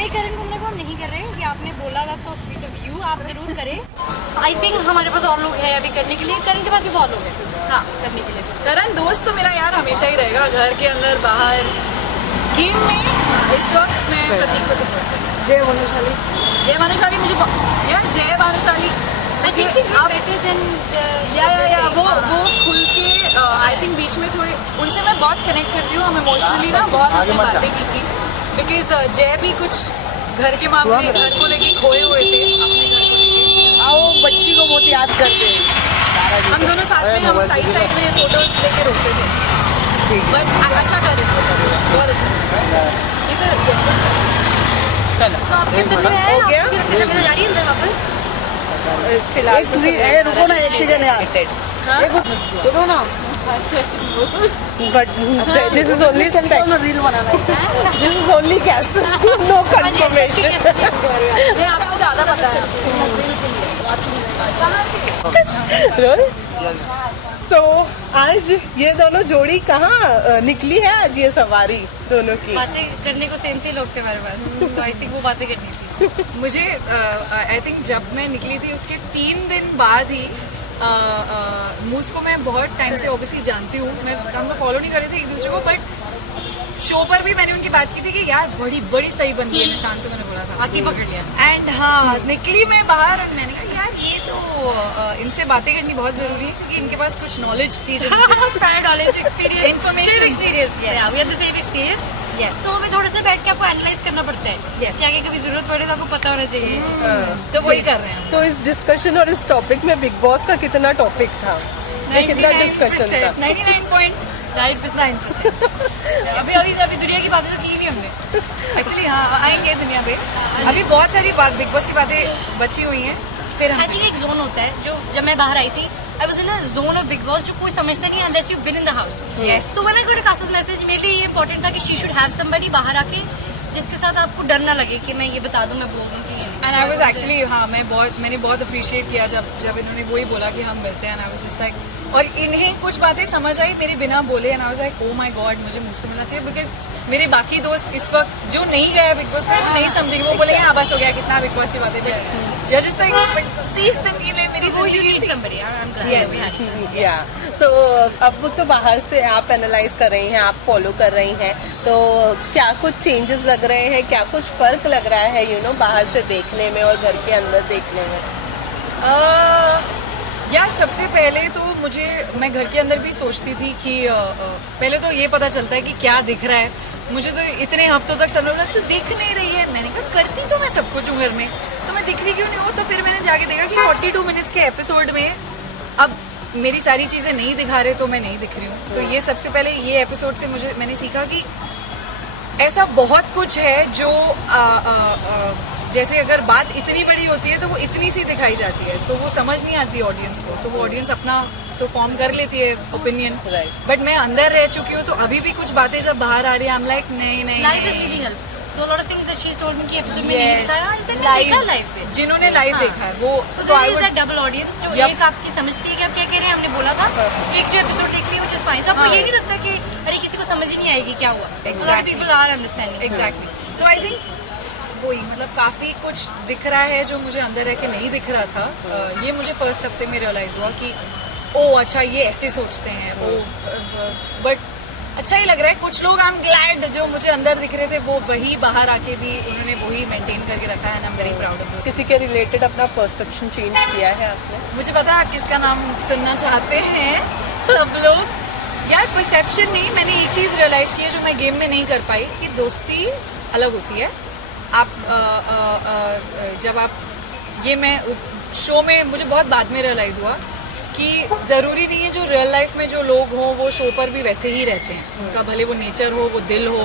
नहीं करण कुंद्रा को हम नहीं कर रहे, ये आपने बोला था, सो स्वीट ऑफ यू, आप जरूर करें। आई थिंक हमारे पास और लोग हैं अभी करने के लिए, करण के पास भी बहुत लोग हैं हाँ करने के लिए सब। करण दोस्त तो मेरा यार हमेशा ही रहेगा, घर के अंदर बाहर। गेम में इस वक्त मैं प्रतीक को सपोर्ट करती हूँ। जय भानुशाली, जय भानुशाली मुझे यार जय भानुशाली या वो खुल के आई थिंक बीच में थोड़े उनसे मैं बहुत कनेक्ट करती हूँ, हम इमोशनली ना बहुत अपनी बातें की थी, बिकॉज जय भी कुछ घर के मामले घर को लेके खोए हुए थे, अपने घर को लेके आओ बच्ची को बहुत याद करते हैं। हम दोनों साथ में हम साइड साइड में फोटोज लेके रोकते थे, बट अच्छा कर रहे थे, बहुत अच्छा। तो आपके सुन रहे हैं, आपकी जा रही है अंदर वापस फिलहाल रुको ना एक सेकंड यार, सुनो ना। But this is only reel बनाना है। this is only guess, no confirmation. मैं आपको ज़्यादा पता है। So आज ये दोनों जोड़ी कहाँ निकली है, आज ये सवारी दोनों की? बातें करने को सेम से लोग थे हमारे पास, so I think वो बातें करनी थी। मुझे आई थिंक जब मैं निकली थी उसके 3 दिन बाद ही मूस को मैं बहुत टाइम से ऑब्वियसली जानती हूँ, मैं हम लोग फॉलो नहीं कर रहे थे एक दूसरे को, बट शो पर भी मैंने उनकी बात की थी कि यार बड़ी बड़ी सही बंदी है, निशांत को मैंने बोला था, हाथी पकड़ लिया। एंड हाँ निकली मैं बाहर और मैंने कहा यार ये तो इनसे बातें करनी बहुत ज़रूरी है, क्योंकि इनके पास कुछ नॉलेज थी, Information experience, yeah, we had the same experience. Yes. So हमें थोड़ा सा बैठ के आपको एनालाइज करना पड़ता है, Yes. कि आगे कभी जरूरत पड़े तो आपको पता होना चाहिए। तो वही कर रहे हैं। तो इस डिस्कशन और इस टॉपिक में बिग बॉस का कितना टॉपिक था, ये कितना डिस्कशन था? 99.9%। अभी दुनिया की बातें तो की नहीं हमने। एक्चुअली हाँ आएंगे दुनिया पे, अभी बहुत सारी बात बिग बॉस की बातें बची हुई हैं, फिर हम आई थिंक एक जोन होता है जो जब मैं बाहर आई थी, I was in a zone of Bigg Boss जो कोई समझता नहीं unless you been in the house. Yes. तो when I got a cast message, मेरे लिए ये इंपॉर्टेंट था कि शी शुड हैव समबडी बाहर आके जिसके साथ आपको डर ना लगे कि मैं ये बता दूं, मैं बोल दूं कि एंड आई वाज एक्चुअली हाँ मैंने बहुत अप्रिशिएट किया जब इन्होंने वही बोला कि हम मिलते हैं, and I was just like, और इन्हें कुछ बातें समझ आई मेरे बिना बोले, and I was like oh my God मुझे मुझको मिलना चाहिए, बिकॉज मेरे बाकी दोस्त इस वक्त जो नहीं गए बिग बॉस में वो नहीं समझेंगे, वो बोलेंगे हाँ बस हो गया कितना बिग बॉस की बातें, या जस्ट लाइक 30 दिन की मेरी you जिंदगी need थी। somebody. I'm glad Yes. that we had each other. या सो अब तो बाहर से आप एनालाइज कर रही हैं, आप फॉलो कर रही हैं, तो क्या कुछ चेंजेस लग रहे हैं, क्या कुछ फर्क लग रहा है यू नो बाहर से देखने में और घर के अंदर देखने में? यार सबसे पहले तो मैं घर के अंदर भी सोचती थी कि पहले तो ये पता चलता है कि क्या दिख रहा है, मुझे तो इतने हफ्तों तक सब लोग बोला तू दिख नहीं रही है, मैंने कहा करती तो मैं सब कुछ हूँ घर में, तो मैं दिख रही क्यों नहीं हूँ, तो फिर मैंने जाके देखा कि 42 मिनट्स के एपिसोड में अब मेरी सारी चीज़ें नहीं दिखा रहे तो मैं नहीं दिख रही हूँ, तो ये सबसे पहले ये एपिसोड से मैंने सीखा कि ऐसा बहुत कुछ है जो जैसे अगर बात इतनी बड़ी होती है तो वो इतनी सी दिखाई जाती है, तो वो समझ नहीं आती ऑडियंस को, तो वो ऑडियंस अपना तो फॉर्म कर लेती है ओपिनियन, बट मैं अंदर रह चुकी हूँ तो अभी भी कुछ बातें जब बाहर आ रही है, I'm like नहीं Live is really help. So a lot of things that she's told me कि episode में नहीं दिखता है, इसे मैं देखा live पे। जिन्होंने लाइव देखा है वो So there is that double audience जो एक आपकी समझती है कि आप क्या कह रहे हैं, हमने बोला था, एक जो एपिसोड देख लिया which is fine, तो आपको ये नहीं लगता कि अरे किसी को समझ ही नहीं आएगी क्या हुआ? A lot of people are understanding. Exactly, तो आई थिंक वही मतलब काफ़ी कुछ दिख रहा है जो मुझे अंदर रह के नहीं दिख रहा था, ये मुझे फर्स्ट हफ्ते में रियलाइज़ हुआ कि ओ अच्छा ये ऐसे सोचते हैं, ओ बट अच्छा ही लग रहा है, कुछ लोग आई एम ग्लैड जो मुझे अंदर दिख रहे थे वो वही बाहर आके भी उन्होंने वही मेंटेन करके रखा है, and I am very proud of this. किसी के रिलेटेड अपना परसेप्शन चेंज किया है आपने? मुझे पता है आप किसका नाम सुनना चाहते हैं सब लोग, यार परसेप्शन नहीं, मैंने एक चीज़ रियलाइज़ की है जो मैं गेम में नहीं कर पाई, कि दोस्ती अलग होती है। आप जब आप ये मैं शो में मुझे बहुत बाद में रियलाइज़ हुआ कि ज़रूरी नहीं है जो रियल लाइफ में जो लोग हों वो शो पर भी वैसे ही रहते हैं, उनका भले वो नेचर हो, वो दिल हो,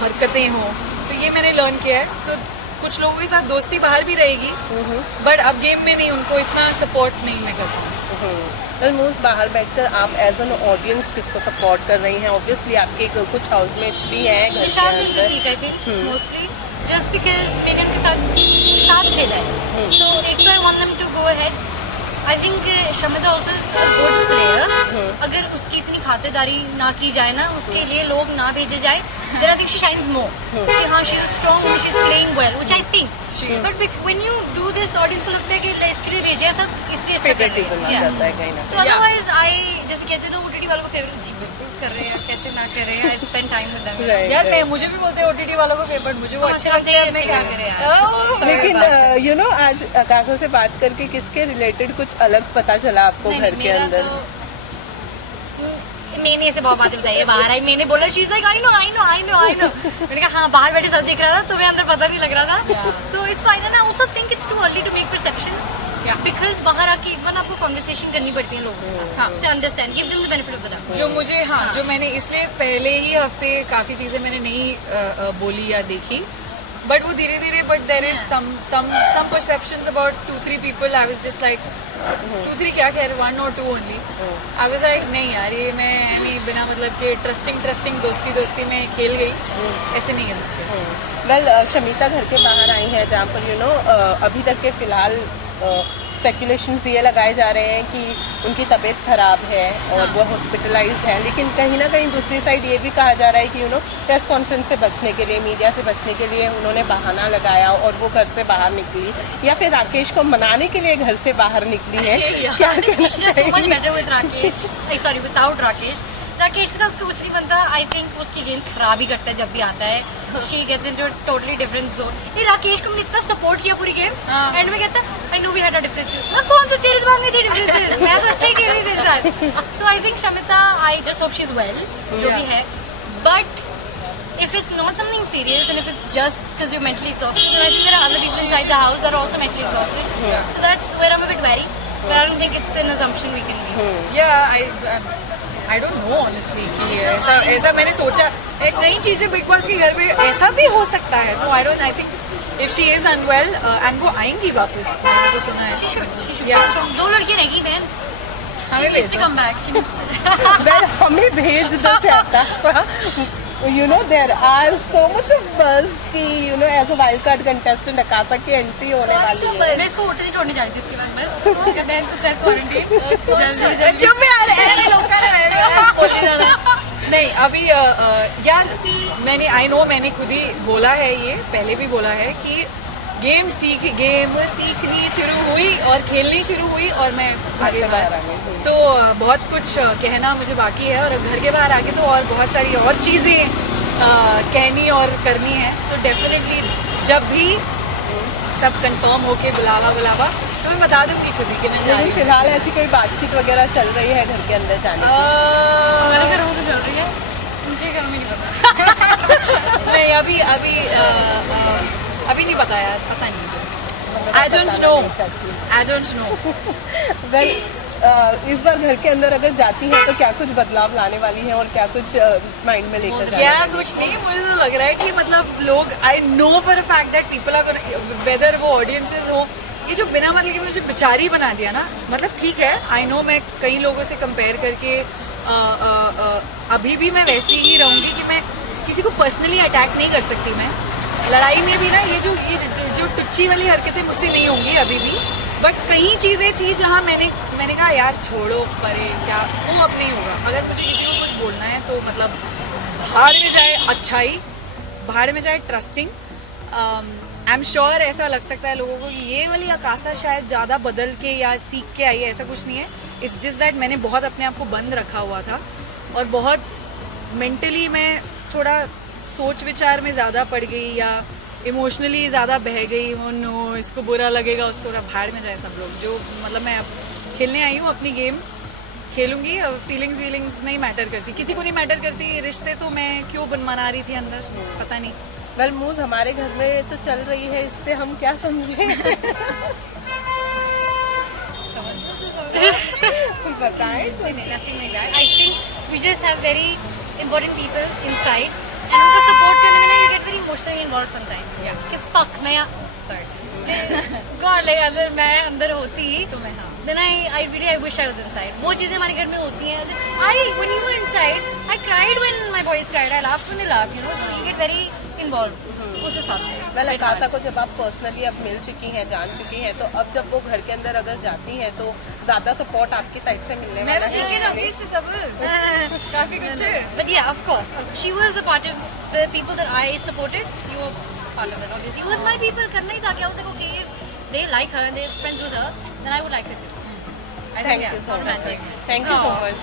हरकतें हों, तो ये मैंने लर्न किया है। तो कुछ लोगों के साथ दोस्ती बाहर भी रहेगी, बट अब गेम में नहीं, उनको इतना सपोर्ट नहीं मैं करता। ऑलमोस्ट बाहर बैठकर आप एज एन ऑडियंस किसको सपोर्ट कर रही हैं? ऑब्वियसली आपके कुछ हाउसमेट्स भी हैं घर के अंदर, मोस्टली जस्ट बिकॉज मैंने उनके साथ खेला है, सो एक तो I want them to go ahead. I think Shamita also is a good player, अगर उसकी इतनी खातिरदारी ना की जाए ना, उसके लिए लोग ना भेजे जाए, there I think she shines more कि हाँ she is strong, she is playing perform well, which I think. But when you do this, audience को लगता है कि इसके लिए भेजा है सब, इसलिए अच्छा कर रहे Favoritism आ हैं. जाता है कहीं ना So otherwise, I जैसे कहते हैं ना OTT वालों को फेवरेट, जी बिल्कुल कर रहे हैं, कैसे ना कर रहे हैं. I've spent time with them. Right, यार मैं right. मुझे भी बोलते हैं OTT वालों को फेवरेट, मुझे वो हाँ, अच्छे सब लगते हैं. अच्छे मैं क्या क्या करें यार. Oh, लेकिन बात है. यू नो आज आकाशा से बात करके किसके रिलेटेड कुछ अलग पता चला आपको नहीं, घर नहीं, के मेरा अंदर? तो मैंने ऐसे बहुत बातें बताई है बाहर आई, मैंने बोला शीज लाइक आई नो मैंने कहा हाँ बाहर बैठे सब दिख रहा था, तुम्हें अंदर पता नहीं लग रहा था. So it's fine and I also think it's too early to make perceptions, because बाहर आके एक बार आपको कन्वर्सेशन करनी पड़ती है लोगों के साथ to understand, give them the benefit of the doubt. जो मुझे जो मैंने इसलिए पहले ही हफ्ते काफ़ी चीज़ें मैंने नहीं बोली या देखी, बट वो धीरे धीरे but there is some perceptions about 2-3 people. I was just like 2-3 क्या कह रहे, 1 or 2 only. I was like नहीं यार ये मैं नहीं बिना मतलब के ट्रस्टिंग दोस्ती में खेल गई, ऐसे नहीं करना चाहिए. वेल शमिता घर के बाहर आई हैं जहाँ पर यू नो अभी तक के फिलहाल स्पेकुलेशंस ये लगाए जा रहे हैं कि उनकी तबीयत खराब है और वो हॉस्पिटलाइज्ड है, लेकिन कहीं ना कहीं दूसरी साइड ये भी कहा जा रहा है कि यू नो प्रेस कॉन्फ्रेंस से बचने के लिए, मीडिया से बचने के लिए उन्होंने बहाना लगाया और वो घर से बाहर निकली, या फिर राकेश को मनाने के लिए घर से बाहर निकली है. क्या कहना She does so much चाहिए? better with Rakesh. Sorry, without Rakesh. Rakesh के साथ उसको कुछ नहीं बनता. आई थिंक उसकी गेम खराब ही करता है जब भी आता है. She gets into a totally different zone. ये राकेश को हमने इतना सपोर्ट किया पूरी गेम, एंड में कहता है I know we had a differences. मैं कौन सा तेरे दिमाग में थे डिफरेंसेस, मैं तो अच्छा ही खेल रही तेरे साथ. So I think Shamita, I just hope she is well, जो भी है. But if it's not something serious and if it's just because you're mentally exhausted, then I think there are other people inside the house that are also mentally exhausted. So that's where I'm a bit wary. But I don't think it's an assumption we can make. Yeah, I don't know honestly कि ऐसा मैंने सोचा कई चीज़ें big boss के घर में ऐसा भी हो सकता है. No, I think if she is unwell and वो आएंगी वापस, मैंने तो सुना है. She should. Yeah. दो लड़कियां रहेगी बहन. हमें She needs to भेजना. come back. She needs to. Well, हमें भेज दो से आकाशा. You know there are so much of buzz कि you know as a wild card contestant आकाशा की एंट्री होने वाली है. मैं इसको होटल छोड़ने जा रही थी इसके बाद बस. क्या बहन तू कर क्वारंटाइन जल्दी. चुप यार, ऐसे लोग का ना बोले जाना. नहीं अभी यार मैंने खुद ही बोला है, ये पहले भी बोला है कि गेम सीखनी शुरू हुई और खेलनी शुरू हुई और मैं आगे बढ़. तो बहुत कुछ कहना मुझे बाकी है और घर के बाहर आके तो और बहुत सारी और चीज़ें कहनी और करनी है. तो डेफिनेटली जब भी सब कंफर्म होके बुलावा तो मैं बता दूंगी खुद ही कि मैं जा रही हूँ. फिलहाल ऐसी कोई बातचीत वगैरह चल रही है घर के अंदर जाने की? हमारे घरों में तो चल रही है, उनके घरों में नहीं पता. नहीं अभी नहीं पता यार, पता नहीं मुझे. I don't know. Well, इस बार घर के अंदर अगर जाती है तो क्या कुछ बदलाव लाने वाली है और क्या कुछ माइंड में लेकर जाने क्या वाली है? कुछ नहीं, मुझे तो लग रहा है कि मतलब लोग, I know for a fact that people are whether वो ऑडियंसेस हो, ये जो बिना मतलब कि मुझे बेचारी बना दिया ना, मतलब ठीक है आई नो मैं कई लोगों से कंपेयर करके अभी भी मैं वैसी ही रहूँगी कि मैं किसी को पर्सनली अटैक नहीं कर सकती. मैं लड़ाई में भी ना ये जो टुच्ची वाली हरकतें मुझसे नहीं होंगी अभी भी, बट कई चीज़ें थी जहाँ मैंने कहा यार छोड़ो परे, क्या वो अब नहीं होगा. अगर मुझे किसी को कुछ बोलना है तो मतलब भाड़ में जाए अच्छाई, भाड़ में जाए ट्रस्टिंग. आई एम श्योर ऐसा लग सकता है लोगों को कि ये वाली आकाशा शायद ज़्यादा बदल के या सीख के आई है, ऐसा कुछ नहीं है. इट्स जस्ट दैट मैंने बहुत अपने आप को बंद रखा हुआ था और बहुत मेंटली मैं थोड़ा सोच विचार में ज़्यादा पड़ गई या इमोशनली ज़्यादा बह गई. वो नो इसको बुरा लगेगा, उसको भाड़ में जाए सब लोग. जो मतलब मैं अब खेलने आई हूँ, अपनी गेम खेलूंगी. फीलिंग्स नहीं मैटर करती, किसी को नहीं मैटर करती. रिश्ते तो मैं क्यों मना रही थी अंदर, पता नहीं. वेल मूज हमारे घर में तो चल रही है, इससे हम क्या समझे? बताएं कुछ. Nothing like that. I think we just have very important people inside. And उनको सपोर्ट करने में ना you get very emotionally involved sometimes. कि fuck मैं sorry. God like अगर मैं अंदर होती तो मैं then I wish I was inside. वो चीजें हमारे घर में होती हैं. When you were inside, I cried when my boys cried. I laughed when they laughed. You know, so you get very involved. उस हिसाब से. वेल आकाशा को जब आप पर्सनली अब मिल चुकी हैं, जान चुकी हैं, तो अब जब वो घर के अंदर अगर जाती हैं तो ज्यादा सपोर्ट आपकी साइड से मिलने मैं वाला तो सीख के जाऊंगी इससे सब. काफी कुछ है. But yeah, of course, she was a part of the people that I supported. You were part of it, obviously. With my people, करना ही था कि I was like, okay, they like her and they're friends with her, then I would like her too. I think, Thank yeah, you so much. romantic. Thank you so much.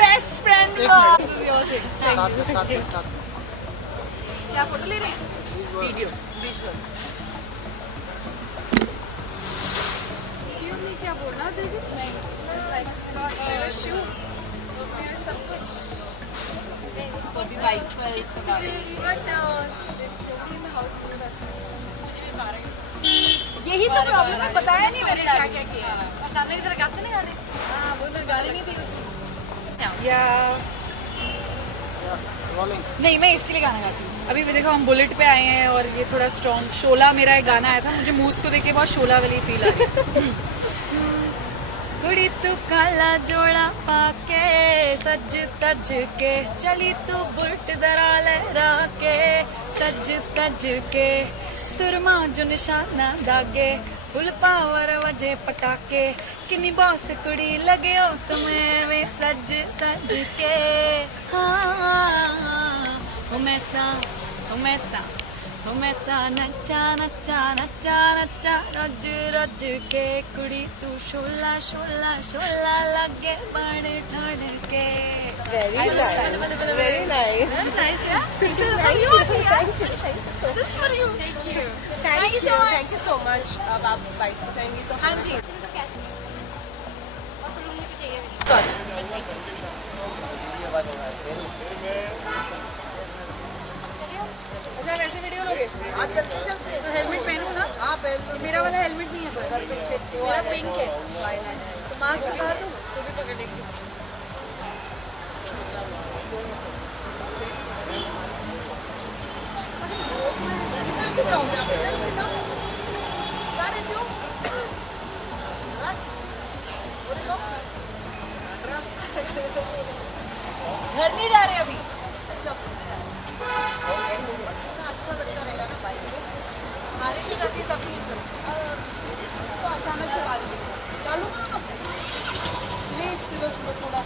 Best friend this is your thing साथ में साथ में साथ क्या photo ले रहे हैं Video. क्या बोला दीदी नहीं just like God your shoes मेरे सब कुछ सभी बाइक पर यही तो प्रॉब्लम है बताया नहीं मैंने क्या क्या किया और सामने की तरफ गाते नहीं गाने हाँ वो उधर गाड़ी नहीं थी उसकी Yeah. या रोलिंग नहीं मैं इसके लिए गाना गाती हूँ अभी भी देखो हम बुलेट पे आए हैं और ये थोड़ा स्ट्रॉन्ग शोला मेरा एक गाना आया था मुझे मूस को देख के बहुत शोला वाली फील आ रही है कुड़ी तू काला जोड़ा पाके सज तज के चली तू बुलेट जरा लहरा के सज तज के सुरमा जो निशाना दागे फुल पावर वजे पटाके किन्नी बॉस कुड़ी लगे ओ समय में सज तज के हाँ मैं ता नच्चा नच्चा नच्चा नच्चा रज रज के कुड़ी तू शोला शोला शोला लगे बड़ ठड़ के Very nice. Very nice. That's nice, yeah. Just for you. Thank you. Thank you so much. Thank you so much. अब आप बाइक से जाएंगी तो हाँ जी और रूम में कुछ चाहिए अच्छा वैसे वीडियो लोगे आज चलते चलते तो हेलमेट पहनूं ना हाँ पहन लो मेरा वाला हेलमेट नहीं है पर मेरा पिंक है तो मास्क उतार दूं तो भी पकड़ेंगे इधर से जाओगे आप इधर से ना अरे क्यों घर नहीं जा रहे अभी अच्छा लगता रहेगा ना बाइक में बारिश हो जाती है तब नहीं चलती तो अचानक से बारिश चालू करो ना प्लीज सुबह सुबह थोड़ा